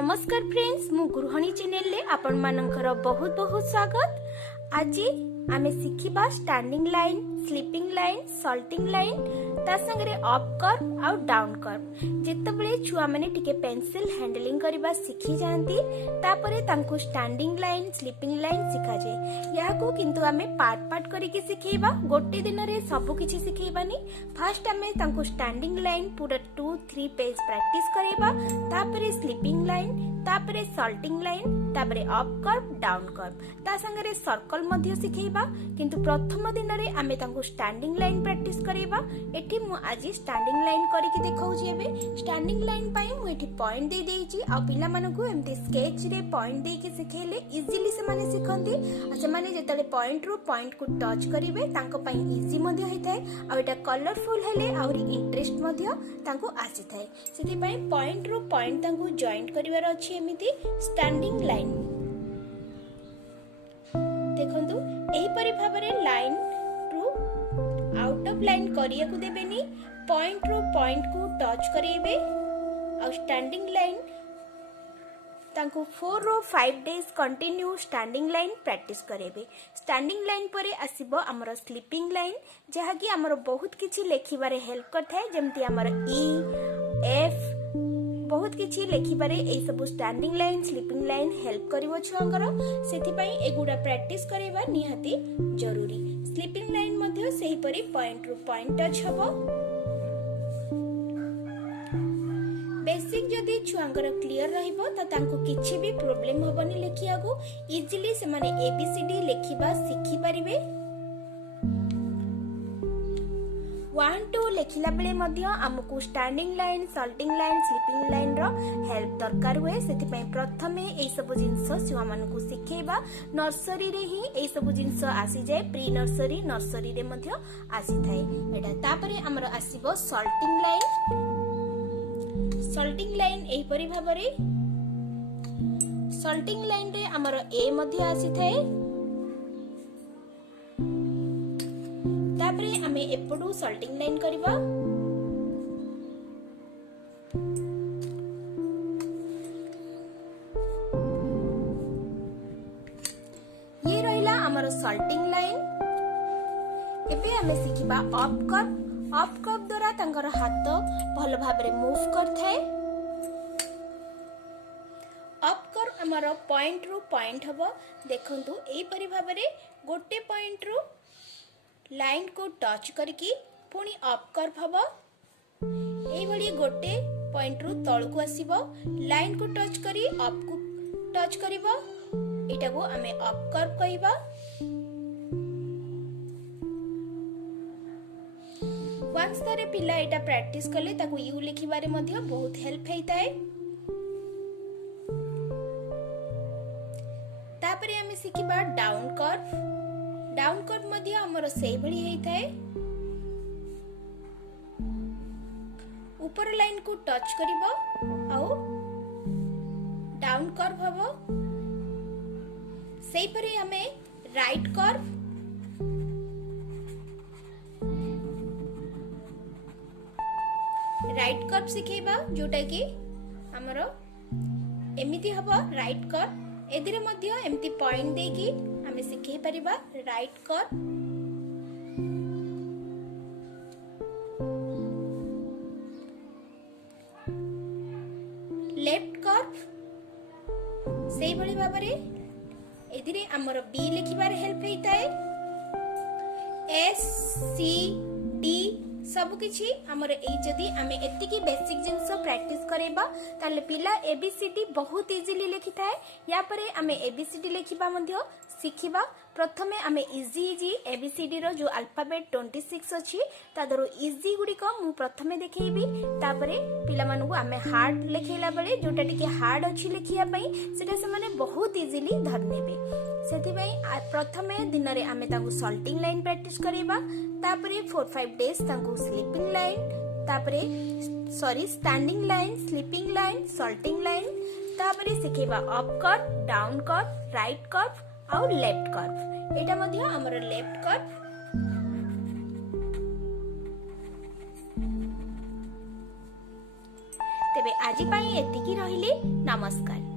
नमस्कार फ्रेंड्स, मु गृहिणी चैनल ले आपण मानकर बहुत बहुत स्वागत। आज आमे सिखिबा standing line, sleeping line, slanting line ता संगे अप कर्व आउ डाउन कर्व। जेतेबेले छुआ माने टिके पेंसिल हैंडलिंग करबा सिखि जानती तापरे तांको स्टैंडिंग लाइन, स्लीपिंग लाइन सिखा जाय। याको किंतु आमे पार्ट पार्ट करिके सिखेबा, गोटे दिन रे सब किछि सिखेबानी। फर्स्ट आमे तांको स्टैंडिंग लाइन पूरा 2-3 पेज प्रैक्टिस करेबा, तापरे स्लीपिंग लाइन, तापरे सल्टिंग लाइन, तापरे अप कर्व, डाउन कर्व, ता संगे सर्कल मध्य सिखेबा। किंतु प्रथम दिन रे आमे तांको स्टैंडिंग लाइन प्रैक्टिस करेबा। एठी मु आज स्टैंडिंग लाइन करके देखाउची। एबे स्टैंडिंग लाइन पई मु एठी पॉइंट दे देइची आ पिला मानको एमती स्केच रे पॉइंट दे के सिखेले इजीली से माने सिखंती। आ से माने जेतले पॉइंट रो पॉइंट को टच करिवे तांको पई इजी मध्य होइथाय आ एटा कलरफुल हेले आउरी इंटरेस्ट मध्य तांको आसीथाय। सेति पई पॉइंट रो पॉइंट तांको जॉइंट करिवार अछि एमिति स्टैंडिंग लाइन। देखंतु एही परि भाबरे line to out of line करिया को देबेनी, पॉइंट रो पॉइंट को टच करेबे और स्टैंडिंग लाइन तांको 4 रो 5 days continue standing line practice करेबे। स्टैंडिंग लाइन परे आसीबो हमर स्लीपिंग लाइन, जहा कि हमर बहुत किछि लेखिबारे हेल्प करथाय, जेमति हमर ई एफ बहुत किछि लेखिबारे ए सब standing line, sleeping line help करिवो छुआंकर। सेति पई एगुडा प्रैक्टिस करेबा निहाती जरूरी। स्लीपिंग लाइन मध्ये सेही परि पॉइंट रो पॉइंट टच हबो। बेसिक जदि छुआंकर क्लियर रहिबो त तांको किछि भी प्रॉब्लम हबनी लेखियागु। इजीली से माने एबीसीडी लेखिबा सिखि परिबे। 1-2 लेखिला बेले मध्य हमकु standing line, slanting line, sleeping line रो हेल्प दरकार हुए। सेति पई प्रथमे एई सब जिंस छुआ मानकु सिखेबा। नर्सरी रे ही एई सब जिंस आसी जाय, प्री नर्सरी, नर्सरी रे मध्य आसी थाए एटा। तापरे हमर आसीबो सल्टिंग लाइन। सल्टिंग लाइन एही परि भाबरे सल्टिंग लाइन रे हमर ए मध्य आसी थाए। तापरे आमे एपडू सल्टिंग लाइन करिबा। ये रहिला हमर सल्टिंग लाइन। एबे आमे सिखिबा अप कर्व। अप कर्व द्वारा तांकर हाथ भल भाबरे मूव करथाय। अप कर्व हमर पॉइंट रो पॉइंट हबो। देखंतु एई परि भाबरे गोटे पॉइंट रो लाइन को टच करके पुणी अप कर्व हबो। एई भली गोटे पॉइंट रो तळ को आसीबो, लाइन को टच करी अप को टच करिवो। एटा को हमें अप कर्व कहिबा। वंस तारे पिला एटा प्रैक्टिस करले ताको यू लिखिबारे मध्ये बहुत हेल्प हेइताय। तापरे हमें सिखिबा डाउन कर्व। डाउन कर्व मध्ये हमर सेही भली हेइताय। ऊपर लाइन को टच करिवो आउ डाउन कर्व हबो। सेही परे हमें राइट कर्व, राइट कर्व सिखेबा, जोटा कि हमरो एमिति हबो राइट कर्व। एदिरे मध्ये एमिति पॉइंट देकी हमें सिखे परिबा राइट कर्व। लेफ्ट कर्व सेही भली भाबरे एदिरे हमर बी लिखिबार हेल्प हेइताय। एस सी डी सब किछि हमर एई जदी आमे एतिकी बेसिक जिंस प्रैक्टिस करेबा ताले पिला एबीसीडी बहुत इजीली लिखिथाय। या परे आमे एबीसीडी लेखिबा मध्ये सिखिबा। प्रथमे आमे इजी एबीसीडी रो जो अल्फाबेट 26 अछि तादरो इजी गुडी को मु प्रथमे देखैबी। तापरे पिला मानको आमे हार्ड लेखैला बेले जोटा टिके हार्ड अछि लेखिया पई सेटा से माने बहुत इजीली धर नेबे। सेति पई प्रथमे दिन रे आमे ताको सल्टिंग लाइन प्रैक्टिस करेबा। तापरे 4-5 डेज ताको स्लीपिंग लाइन, तापरे standing line, sleeping line, slanting line, तापरे सिखेबा up curve, down curve, right curve और लेफ्ट कर्व। एटा मध्ये हमर लेफ्ट कर्व। तेबे आजि पई एतिकी रहिली। नमस्कार।